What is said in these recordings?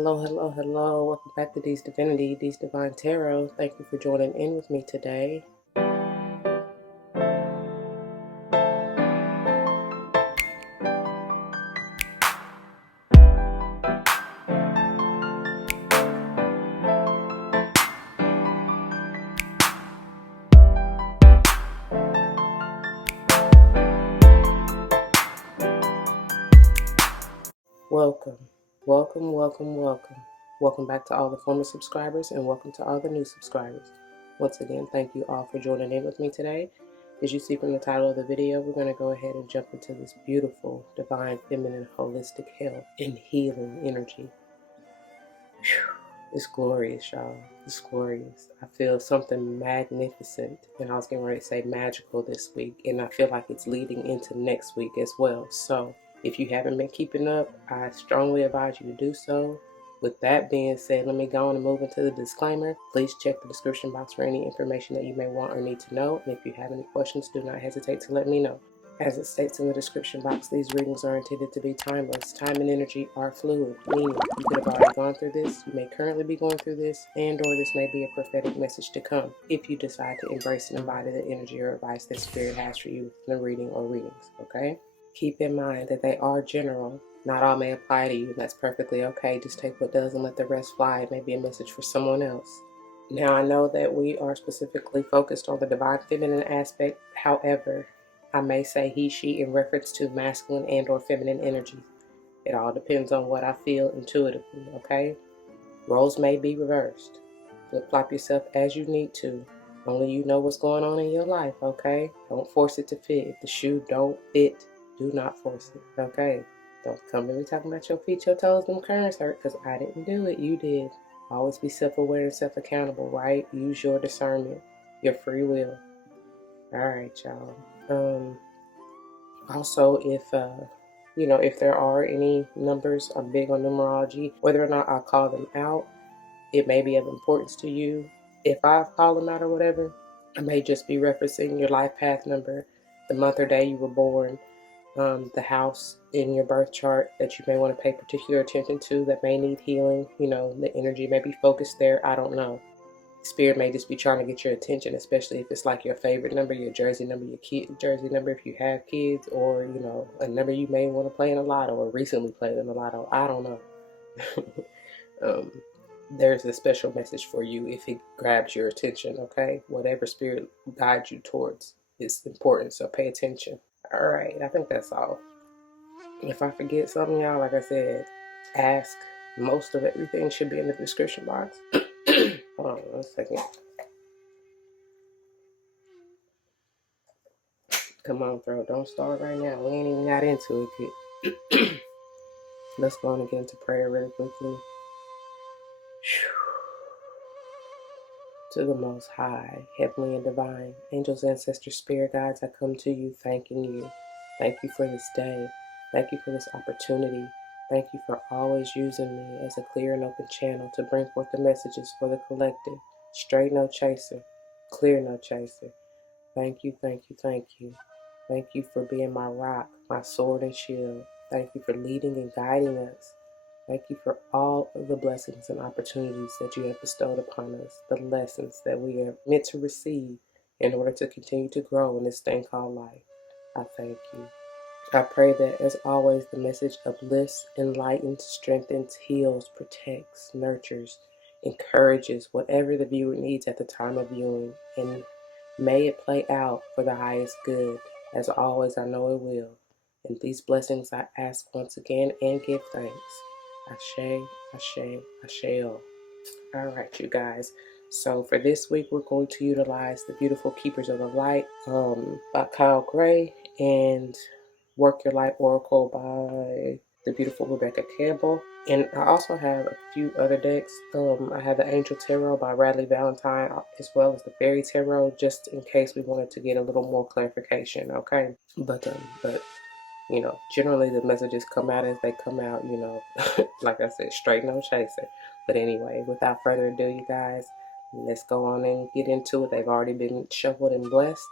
Hello, hello, hello. Welcome back to D's Divinity, D's Divine Tarot. Thank you for joining in with me today. Welcome. Welcome back to all the former subscribers and welcome to all the new subscribers. Once again, thank you all for joining in with me today. As you see from the title of the video, we're going to go ahead and jump into this beautiful, divine, feminine, holistic health and healing energy. Whew. It's glorious, y'all. It's glorious. I feel something magnificent, and I was getting ready to say magical this week, and I feel like it's leading into next week as well. So if you haven't been keeping up, I strongly advise you to do so. With that being said, let me go on and move into the disclaimer. Please check the description box for any information that you may want or need to know. And if you have any questions, do not hesitate to let me know. As it states in the description box, these readings are intended to be timeless. Time and energy are fluid, meaning you could have already gone through this, you may currently be going through this, and or this may be a prophetic message to come if you decide to embrace and embody the energy or advice that Spirit has for you in the reading or readings, okay? Keep in mind that they are general. Not all may apply to you, and that's perfectly okay. Just take what does and let the rest fly. It may be a message for someone else. Now, I know that we are specifically focused on the divine feminine aspect. However, I may say he, she in reference to masculine and or feminine energy. It all depends on what I feel intuitively, okay? Roles may be reversed. Flip-flop yourself as you need to. Only you know what's going on in your life, okay? Don't force it to fit. If the shoe don't fit, do not force it, okay? Don't come to me talking about your feet, your toes, them curves hurt, because I didn't do it, you did. Always be self-aware and self-accountable, right? Use your discernment, your free will. All right, y'all. Also, if there are any numbers, I'm big on numerology. Whether or not I call them out, it may be of importance to you. If I call them out or whatever, I may just be referencing your life path number, the month or day you were born, the house in your birth chart that you may want to pay particular attention to that may need healing. The energy may be focused there. I don't know. Spirit may just be trying to get your attention, especially if it's like your favorite number, your jersey number, your kid jersey number if you have kids, or a number you may want to play in a lotto or recently played in a lotto. I don't know. There's a special message for you if it grabs your attention, okay? Whatever spirit guides you towards is important, so pay attention. All right, I think that's all. If I forget something, y'all, like I said, ask. Most of everything should be in the description box. Hold on 1 second. Come on, throw. Don't start right now. We ain't even got into it yet. Let's go on and get into prayer really quickly. To the Most High, Heavenly and Divine, angels, ancestors, spirit guides, I come to you thanking you. Thank you for this day. Thank you for this opportunity. Thank you for always using me as a clear and open channel to bring forth the messages for the collective. Straight, no chaser. Clear, no chaser. Thank you, thank you, thank you. Thank you for being my rock, my sword and shield. Thank you for leading and guiding us. Thank you for all of the blessings and opportunities that you have bestowed upon us, the lessons that we are meant to receive in order to continue to grow in this thing called life. I thank you. I pray that, as always, the message uplifts, enlightens, strengthens, heals, protects, nurtures, encourages whatever the viewer needs at the time of viewing, and may it play out for the highest good. As always, I know it will. And these blessings I ask once again and give thanks. Ashe, Ashe, Asheo. All right, you guys. So for this week, we're going to utilize The Beautiful Keepers of the Light by Kyle Gray and Work Your Light Oracle by the beautiful Rebecca Campbell. And I also have a few other decks. I have the Angel Tarot by Radley Valentine, as well as the Fairy Tarot, just in case we wanted to get a little more clarification, okay? But generally the messages come out as they come out, like I said, straight no chaser. But anyway, without further ado, you guys, let's go on and get into it. They've already been shuffled and blessed,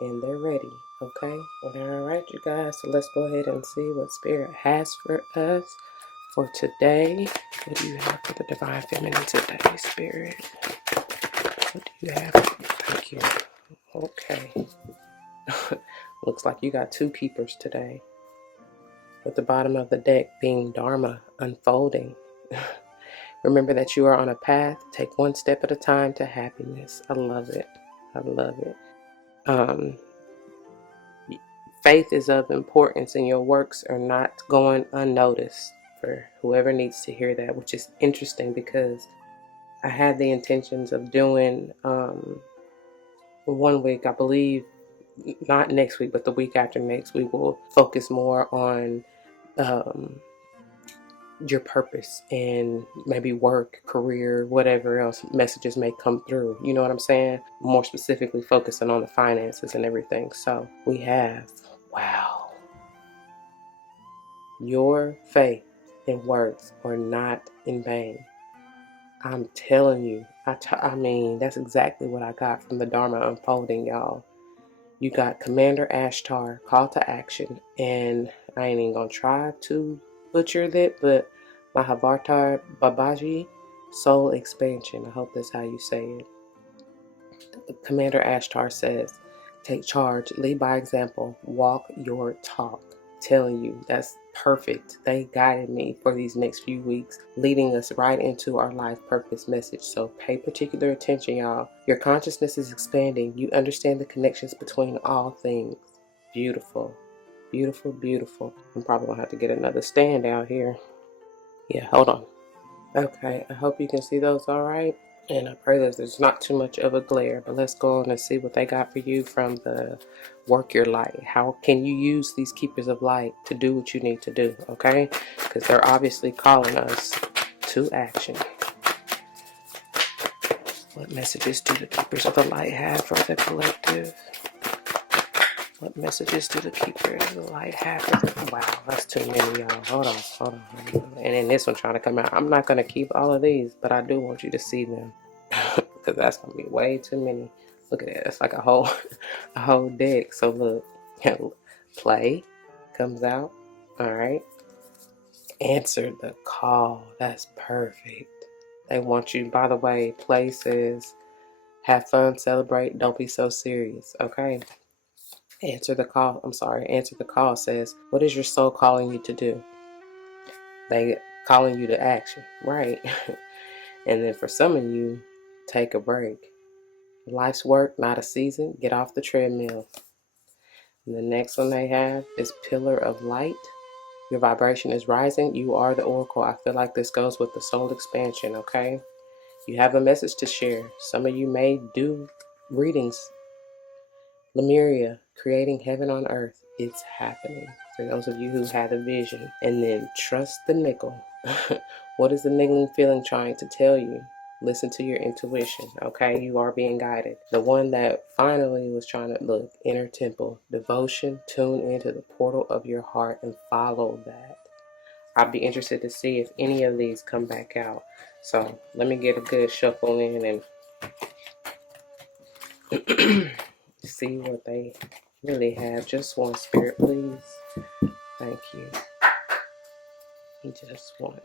and they're ready, okay? All right, you guys, so let's go ahead and see what Spirit has for us For today, what do you have for the Divine Feminine today, Spirit? What do you have? Thank you. Okay. Looks like you got two keepers today. With the bottom of the deck being Dharma unfolding. Remember that you are on a path. Take one step at a time to happiness. I love it. I love it. Faith is of importance, and your works are not going unnoticed, for whoever needs to hear that, which is interesting because I had the intentions of doing 1 week, I believe, not next week, but the week after next, we will focus more on your purpose and maybe work, career, whatever else messages may come through. You know what I'm saying? More specifically focusing on the finances and everything. So we have, wow, your faith and works are not in vain. I'm telling you, I mean, that's exactly what I got from the Dharma unfolding, y'all. You got Commander Ashtar, call to action, and I ain't even gonna try to butcher that, but Mahabharata Babaji, soul expansion. I hope that's how you say it. Commander Ashtar says, take charge, lead by example, walk your talk. Telling you, that's perfect. They guided me for these next few weeks, leading us right into our life purpose message. So pay particular attention, y'all. Your consciousness is expanding. You understand the connections between all things. Beautiful, beautiful, beautiful. I'm probably gonna have to get another stand out here. Yeah, hold on. Okay, I hope you can see those all right. And I pray that there's not too much of a glare, but let's go on and see what they got for you from the Work Your Light. How can you use these keepers of light to do what you need to do, okay? Because they're obviously calling us to action. What messages do the keepers of the light have for the collective? What messages do the keepers of the light have for the... Wow, that's too many, y'all. Hold on. And then this one trying to come out. I'm not going to keep all of these, but I do want you to see them. Because that's going to be way too many. Look at that. It's like a whole deck. So look, play comes out. All right. Answer the call. That's perfect. They want you, by the way, play says, have fun, celebrate, don't be so serious. Okay. Answer the call says, what is your soul calling you to do? They calling you to action, right? And then for some of you, take a break. Life's work, not a season. Get off the treadmill. And the next one they have is Pillar of Light. Your vibration is rising. You are the oracle. I feel like this goes with the soul expansion, okay? You have a message to share. Some of you may do readings. Lemuria, creating heaven on earth. It's happening. For those of you who had a vision. And then trust the nickel. What is the niggling feeling trying to tell you? Listen to your intuition, okay? You are being guided. The one that finally was trying to look, inner temple, devotion, tune into the portal of your heart and follow that. I'd be interested to see if any of these come back out. So let me get a good shuffle in and see what they really have. Just one, Spirit, please. Thank you. Just one.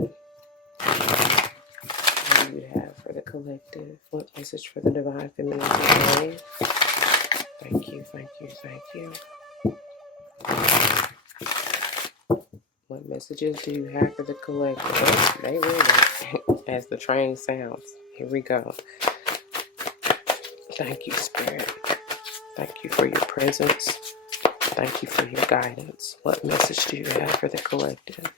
What do you have for the collective? What message for the Divine Feminine today? Thank you. What messages do you have for the collective? Oh, they ready. As the train sounds. Here we go. Thank you, Spirit. Thank you for your presence. Thank you for your guidance. What message do you have for the collective?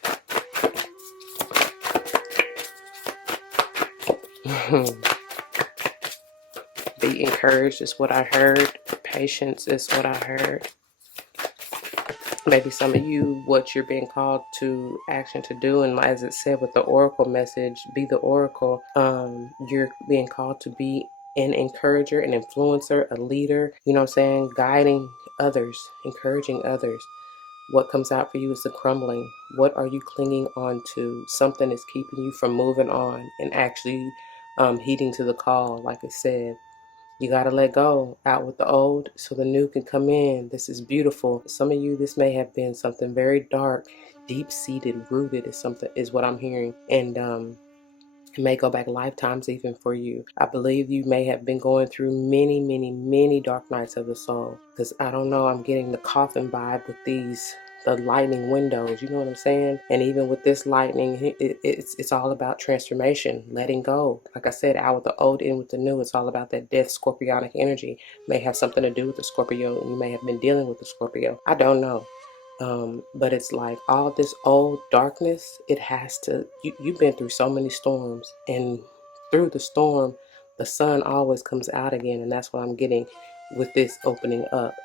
Be encouraged is what I heard. Patience is what I heard. Maybe some of you, what you're being called to action to do, and as it said with the oracle message, be the oracle. You're being called to be an encourager, an influencer, a leader, you know what I'm saying? Guiding others, encouraging others. What comes out for you is the crumbling. What are you clinging on to? Something is keeping you from moving on and actually heeding to the call, like I said. You got to let go, out with the old so the new can come in. This is beautiful. Some of you, this may have been something very dark. deep-seated, rooted is what I'm hearing. And it may go back lifetimes even for you. I believe you may have been going through many, many, many dark nights of the soul. Because I don't know, I'm getting the coffin vibe with the lightning windows, you know what I'm saying? And even with this lightning, it's all about transformation, letting go. Like I said, out with the old, in with the new. It's all about that death scorpionic energy. May have something to do with the Scorpio, and you may have been dealing with the Scorpio. I don't know. But it's like all this old darkness, it has to, you've been through so many storms, and through the storm, the sun always comes out again. And that's what I'm getting with this opening up.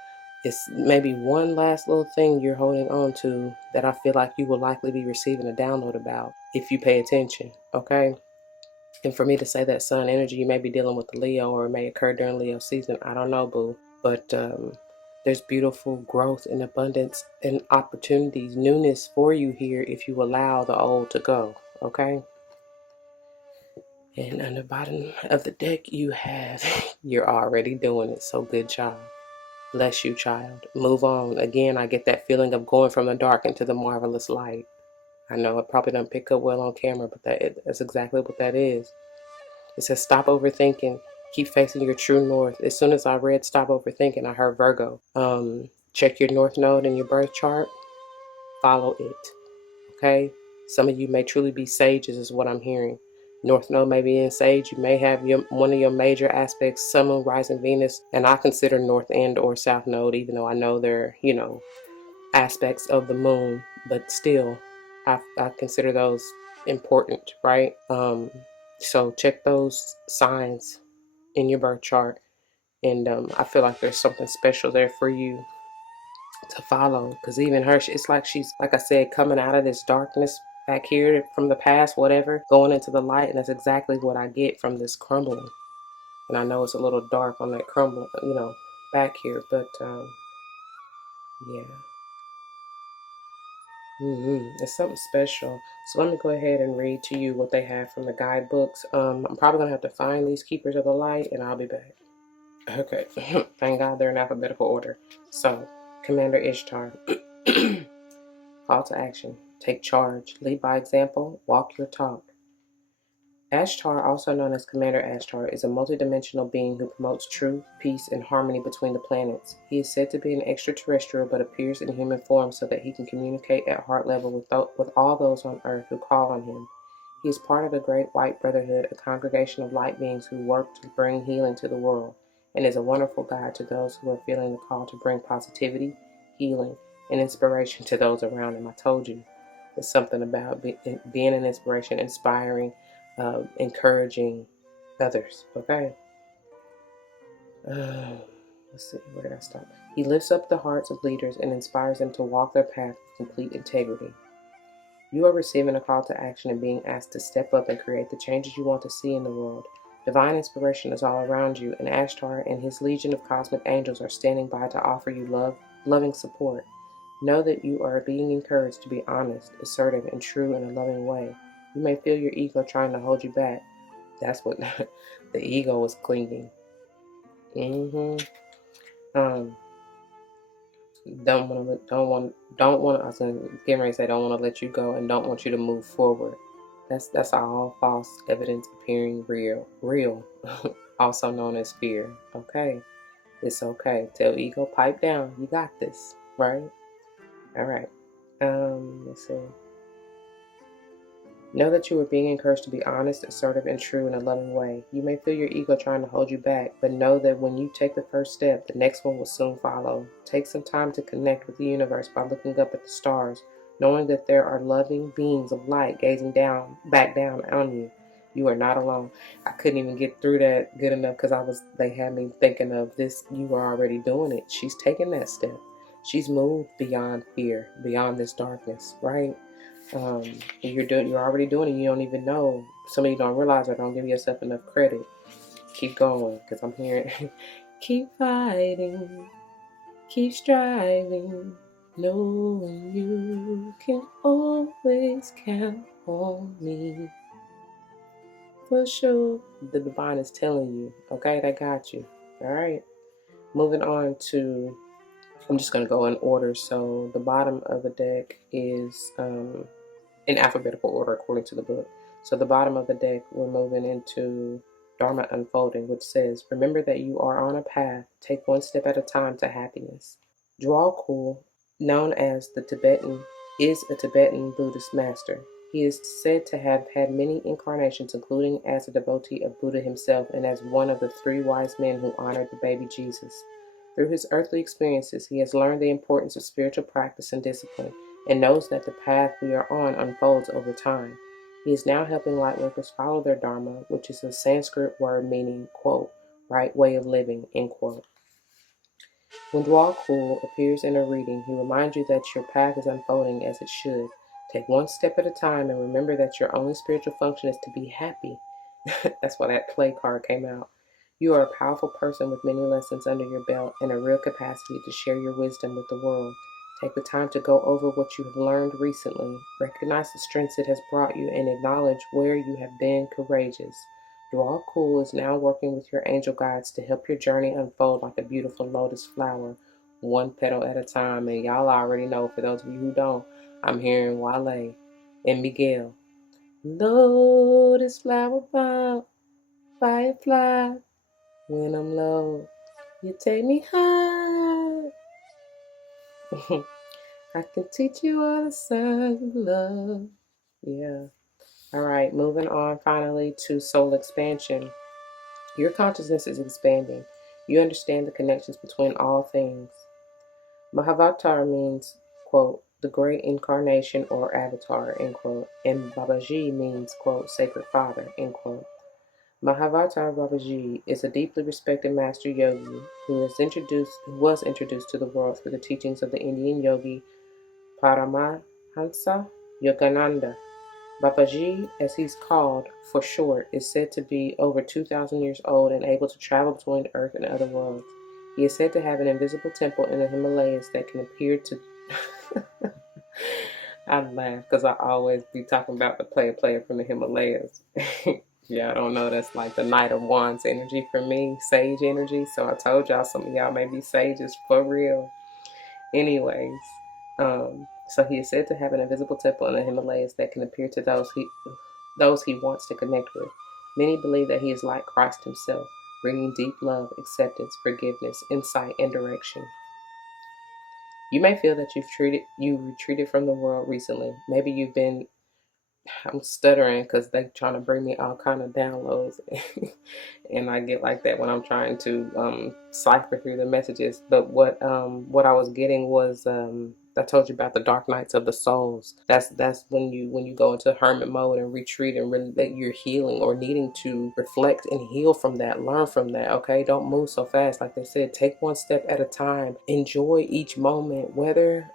It's maybe one last little thing you're holding on to that I feel like you will likely be receiving a download about if you pay attention. Okay. And for me to say that sun energy, you may be dealing with the Leo, or it may occur during Leo season. I don't know, boo. But there's beautiful growth and abundance and opportunities, newness for you here if you allow the old to go. Okay. And on the bottom of the deck, you have, you're already doing it. So good job. Bless you, child. Move on. Again, I get that feeling of going from the dark into the marvelous light. I know I probably don't pick up well on camera, but that's exactly what that is. It says stop overthinking. Keep facing your true north. As soon as I read stop overthinking, I heard Virgo. Check your north node in your birth chart. Follow it. Okay? Some of you may truly be sages, is what I'm hearing. North Node may be in Sage. You may have one of your major aspects, Sun, Moon, Rising, Venus, and I consider North and or South Node, even though I know they're, aspects of the Moon, but still, I consider those important, right? So check those signs in your birth chart, and I feel like there's something special there for you to follow, because even her, it's like she's, like I said, coming out of this darkness back here from the past, whatever, going into the light. And that's exactly what I get from this crumbling. And I know it's a little dark on that crumble, back here, but yeah, it's something special. So let me go ahead and read to you what they have from the guidebooks. I'm probably gonna have to find these keepers of the light, and I'll be back. Okay. Thank God they're in alphabetical order. So, Commander Ishtar. Call to action. Take charge. Lead by example. Walk your talk. Ashtar, also known as Commander Ashtar, is a multidimensional being who promotes truth, peace, and harmony between the planets. He is said to be an extraterrestrial but appears in human form so that he can communicate at heart level with all those on Earth who call on him. He is part of the Great White Brotherhood, a congregation of light beings who work to bring healing to the world, and is a wonderful guide to those who are feeling the call to bring positivity, healing, and inspiration to those around him. I told you, it's something about being an inspiration, inspiring, encouraging others. Okay. Let's see, where did I stop? He lifts up the hearts of leaders and inspires them to walk their path with complete integrity. You are receiving a call to action and being asked to step up and create the changes you want to see in the world. Divine inspiration is all around you, and Ashtar and his legion of cosmic angels are standing by to offer you loving support. Know that you are being encouraged to be honest, assertive, and true in a loving way. You may feel your ego trying to hold you back. That's what the ego is clinging. Um, don't want. I was getting ready to say, don't want to let you go, and don't want you to move forward. That's all false evidence appearing real, also known as fear. Okay, it's okay. Tell ego, pipe down. You got this, right? All right. Let's see. Know that you are being encouraged to be honest, assertive, and true in a loving way. You may feel your ego trying to hold you back, but know that when you take the first step, the next one will soon follow. Take some time to connect with the universe by looking up at the stars, knowing that there are loving beings of light gazing back down on you. You are not alone. I couldn't even get through that good enough because they had me thinking of this. You were already doing it. She's taking that step. She's moved beyond fear, beyond this darkness, right? You're already doing it. You don't even know. Some of you don't realize or don't give yourself enough credit. Keep going, because I'm hearing, keep fighting, keep striving, knowing you can always count on me. For sure, the divine is telling you. Okay, they got you. All right. Moving on to I'm just going to go in order. So the bottom of the deck is in alphabetical order according to the book. So the bottom of the deck, we're moving into Dharma Unfolding, which says, remember that you are on a path. Take one step at a time to happiness. Dwalkul, known as the Tibetan, is a Tibetan Buddhist master. He is said to have had many incarnations, including as a devotee of Buddha himself and as one of the 3 wise men who honored the baby Jesus. Through his earthly experiences, he has learned the importance of spiritual practice and discipline, and knows that the path we are on unfolds over time. He is now helping lightworkers follow their Dharma, which is a Sanskrit word meaning, quote, right way of living, end quote. When Dwalkul appears in a reading, he reminds you that your path is unfolding as it should. Take one step at a time and remember that your only spiritual function is to be happy. That's why that play card came out. You are a powerful person with many lessons under your belt and a real capacity to share your wisdom with the world. Take the time to go over what you have learned recently. Recognize the strengths it has brought you and acknowledge where you have been courageous. Dwalkul is now working with your angel guides to help your journey unfold like a beautiful lotus flower, one petal at a time. And y'all already know, for those of you who don't, I'm hearing Wale and Miguel. Lotus flower bomb, firefly, when I'm low, you take me high. I can teach you all the signs of love. Yeah. All right, moving on finally to soul expansion. Your consciousness is expanding. You understand the connections between all things. Mahavatar means, quote, the great incarnation or avatar, end quote, and Babaji means, quote, sacred father, end quote. Mahavatar Babaji is a deeply respected master yogi who was introduced to the world through the teachings of the Indian yogi Paramahansa Yogananda. Babaji, as he's called for short, is said to be over 2,000 years old and able to travel between Earth and other worlds. He is said to have an invisible temple in the Himalayas that can appear to... I laugh because I always be talking about the player from the Himalayas. Yeah, I don't know. That's like the Knight of Wands energy for me, sage energy. So I told y'all some of y'all may be sages for real. Anyways, so he is said to have an invisible temple in the Himalayas that can appear to those he wants to connect with. Many believe that he is like Christ himself, bringing deep love, acceptance, forgiveness, insight, and direction. You may feel that you retreated from the world recently. Maybe you've been... I'm stuttering because they're trying to bring me all kind of downloads. And I get like that when I'm trying to cipher through the messages. But what I was getting was I told you about the dark nights of the souls. That's when you go into hermit mode and retreat and really that you're healing or needing to reflect and heal from that, learn from that. Okay, don't move so fast. Like they said, take one step at a time. Enjoy each moment, whether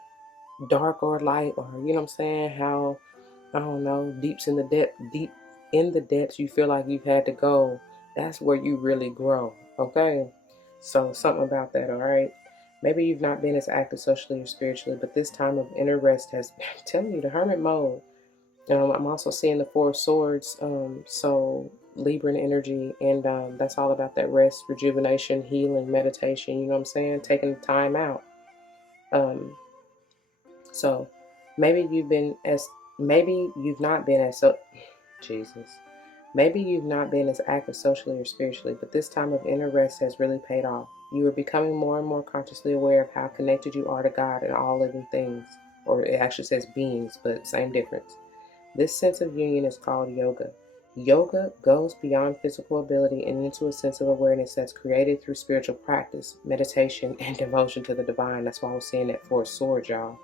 dark or light, or you know what I'm saying, how I don't know, deep in the depths you feel like you've had to go. That's where you really grow. Okay, so something about that. All right, maybe you've not been as active socially or spiritually, but this time of inner rest has I'm telling you, the hermit mode. I'm also seeing the Four of Swords, so Libran energy, and that's all about that rest, rejuvenation, healing, meditation. You know what I'm saying? Taking the time out. So maybe you've not been as Jesus. Maybe you've not been as active socially or spiritually, but this time of inner rest has really paid off. You are becoming more and more consciously aware of how connected you are to God and all living things, or it actually says beings, but same difference. This sense of union is called yoga. Yoga goes beyond physical ability and into a sense of awareness that's created through spiritual practice, meditation, and devotion to the divine. That's why I was saying that for a sword, y'all.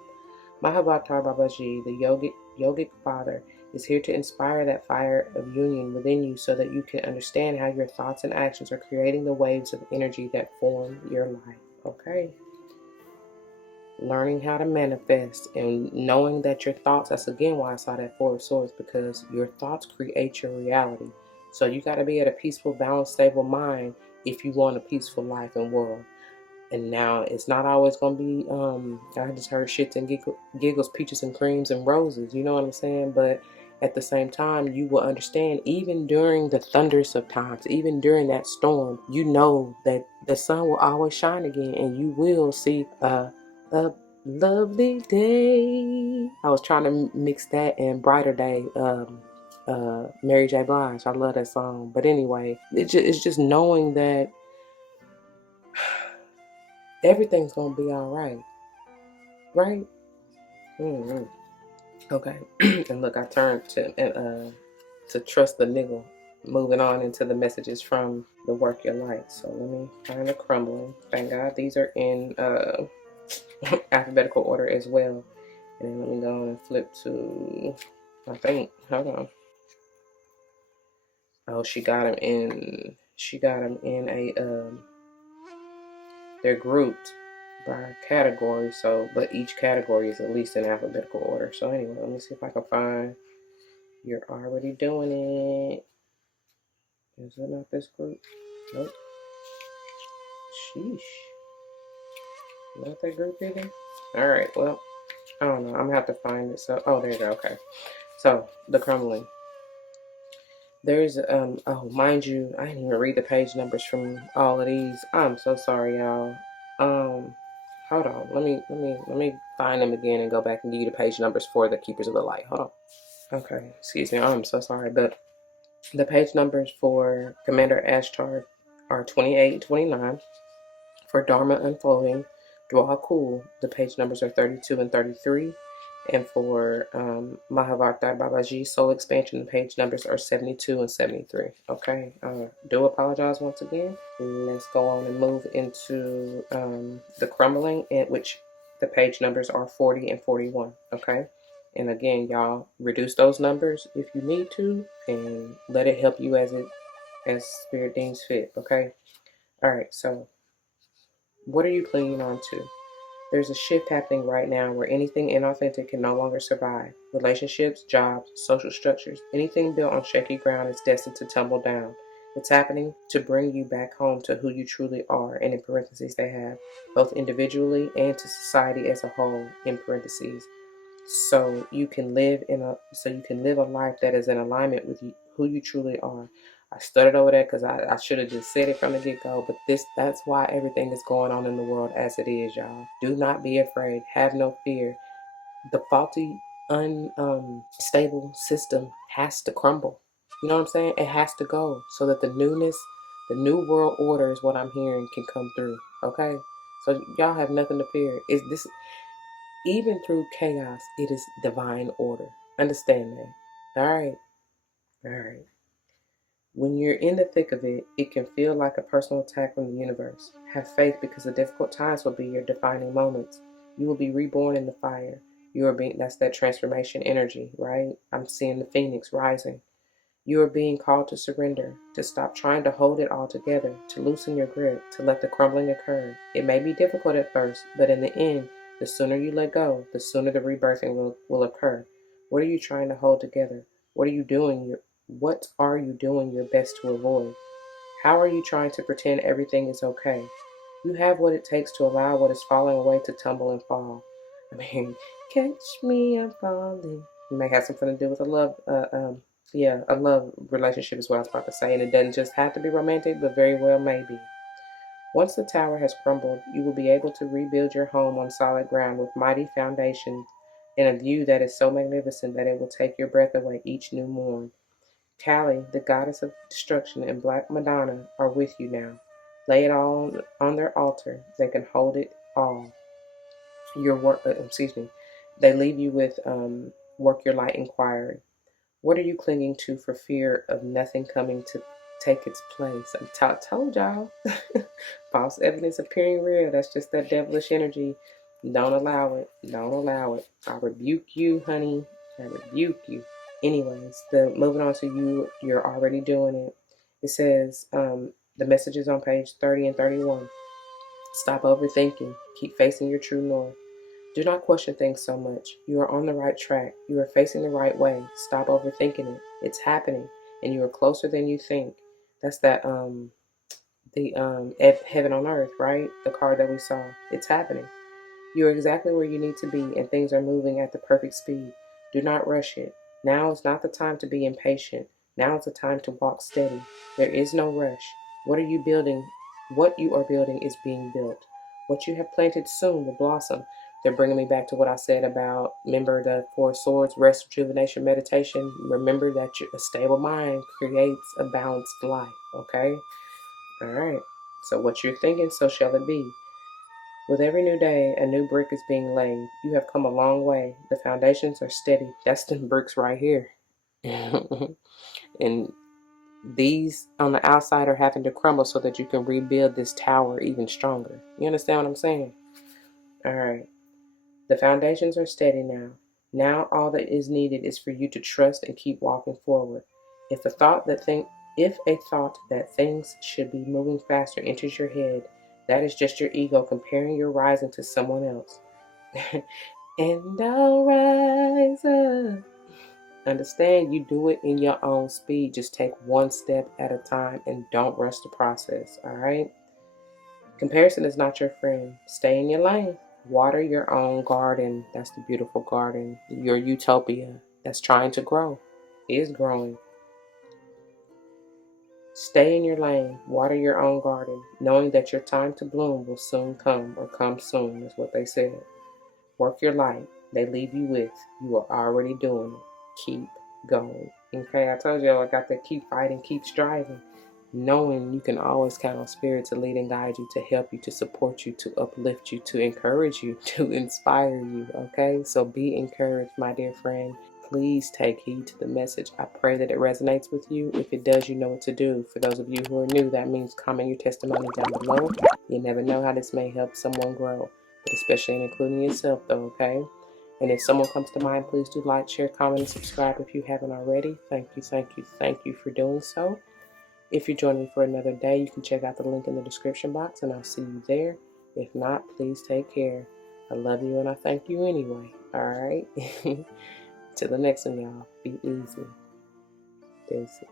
Mahavatar Babaji, the yogic father, is here to inspire that fire of union within you so that you can understand how your thoughts and actions are creating the waves of energy that form your life. Okay? Learning how to manifest and knowing that your thoughts, that's again why I saw that Four of Swords, because your thoughts create your reality. So you got to be at a peaceful, balanced, stable mind if you want a peaceful life and world. And now it's not always going to be, I just heard shits and giggles, peaches and creams and roses. You know what I'm saying? But at the same time, you will understand, even during the thunders of times, even during that storm, you know that the sun will always shine again, and you will see a lovely day. I was trying to mix that and Brighter Day, Mary J. Blige. I love that song. But anyway, it's just knowing that everything's gonna be all right, right? Mm-hmm. Okay. And look, I turned to trust the niggle. Moving on into the messages from the Work Your Light. So let me find the crumbling. Thank God these are in alphabetical order as well. And then let me go and flip to, I think, hold on. Oh, she got them in a they're grouped by category. So, but each category is at least in alphabetical order. So anyway, let me see if I can find. You're already doing it. Is it not this group? Nope. Sheesh. Not that group either? Alright, well, I don't know. I'm gonna have to find it. So, oh, there you go. Okay. So, the crumbling. There's, oh, mind you, I didn't even read the page numbers from all of these. I'm so sorry, y'all. Hold on. Let me find them again and go back and give you the page numbers for the Keepers of the Light. Hold on. Okay. Excuse me. I'm so sorry, but the page numbers for Commander Ashtar are 28 and 29. For Dharma Unfolding, Dwa Cool, the page numbers are 32 and 33. And for Mahavarta Babaji Soul Expansion, the page numbers are 72 and 73. Okay, do apologize once again. Let's go on and move into the crumbling, in which the page numbers are 40 and 41. Okay, and again, y'all reduce those numbers if you need to, and let it help you as Spirit deems fit. Okay, all right. So, what are you clinging on to? There's a shift happening right now where anything inauthentic can no longer survive. Relationships, jobs, social structures, anything built on shaky ground is destined to tumble down. It's happening to bring you back home to who you truly are, and in parentheses they have, both individually and to society as a whole, in parentheses. So you can live a life that is in alignment with who you truly are. I stuttered over that because I should have just said it from the get-go, but that's why everything is going on in the world as it is, y'all. Do not be afraid. Have no fear. The faulty, unstable system has to crumble. You know what I'm saying? It has to go so that the newness, the new world order is what I'm hearing can come through. Okay? So y'all have nothing to fear. Is this even through chaos, it is divine order. Understand that. All right. All right. When you're in the thick of it, it can feel like a personal attack from the universe. Have faith because the difficult times will be your defining moments. You will be reborn in the fire. That's that transformation energy, right? I'm seeing the phoenix rising. You are being called to surrender, to stop trying to hold it all together, to loosen your grip, to let the crumbling occur. It may be difficult at first, but in the end, the sooner you let go, the sooner the rebirthing will occur. What are you trying to hold together? What are you doing your best to avoid? How are you trying to pretend everything is okay? You have what it takes to allow what is falling away to tumble and fall. I mean, catch me, I'm falling. It may have something to do with a love relationship is what I was about to say, and it doesn't just have to be romantic, but very well may be. Once the tower has crumbled, you will be able to rebuild your home on solid ground with mighty foundations and a view that is so magnificent that it will take your breath away each new morn. Kali, the goddess of destruction, and Black Madonna are with you now. Lay it all on their altar. They can hold it all. Your work, They leave you with Work Your Light inquiry. What are you clinging to for fear of nothing coming to take its place? I told y'all. False evidence appearing real. That's just that devilish energy. Don't allow it. Don't allow it. I rebuke you, honey. I rebuke you. Anyways, moving on to you. You're already doing it. It says the message is on page 30 and 31. Stop overthinking. Keep facing your true north. Do not question things so much. You are on the right track. You are facing the right way. Stop overthinking it. It's happening, and you are closer than you think. That's that heaven on earth, right? The card that we saw. It's happening. You are exactly where you need to be, and things are moving at the perfect speed. Do not rush it. Now is not the time to be impatient. Now is the time to walk steady. There is no rush. What are you building? What you are building is being built. What you have planted soon will blossom. They're bringing me back to what I said about, remember the Four Swords, rest, rejuvenation, meditation. Remember that a stable mind creates a balanced life, okay? All right. So what you're thinking, so shall it be. With every new day, a new brick is being laid. You have come a long way. The foundations are steady. That's the bricks right here. And these on the outside are having to crumble so that you can rebuild this tower even stronger. You understand what I'm saying? All right. The foundations are steady now. Now all that is needed is for you to trust and keep walking forward. If a thought that things should be moving faster enters your head, that is just your ego comparing your rising to someone else. And I'll rise up. Understand, you do it in your own speed. Just take one step at a time and don't rush the process, all right? Comparison is not your friend. Stay in your lane. Water your own garden. That's the beautiful garden. Your utopia that's trying to grow is growing. Stay in your lane. Water your own garden, knowing that your time to bloom will soon come, or come soon, is what they said. Work your light. They leave you with, you are already doing it. Keep going. Okay, I told you I got to keep fighting, keep striving. Knowing you can always count on Spirit to lead and guide you, to help you, to support you, to uplift you, to encourage you, to inspire you, okay? So be encouraged, my dear friend. Please take heed to the message. I pray that it resonates with you. If it does, you know what to do. For those of you who are new, that means comment your testimony down below. You never know how this may help someone grow, but especially in including yourself, though, okay? And if someone comes to mind, please do like, share, comment, and subscribe if you haven't already. Thank you, thank you, thank you for doing so. If you're joining me for another day, you can check out the link in the description box, and I'll see you there. If not, please take care. I love you, and I thank you anyway. All right? Till the next one, y'all. Be easy. Deuces.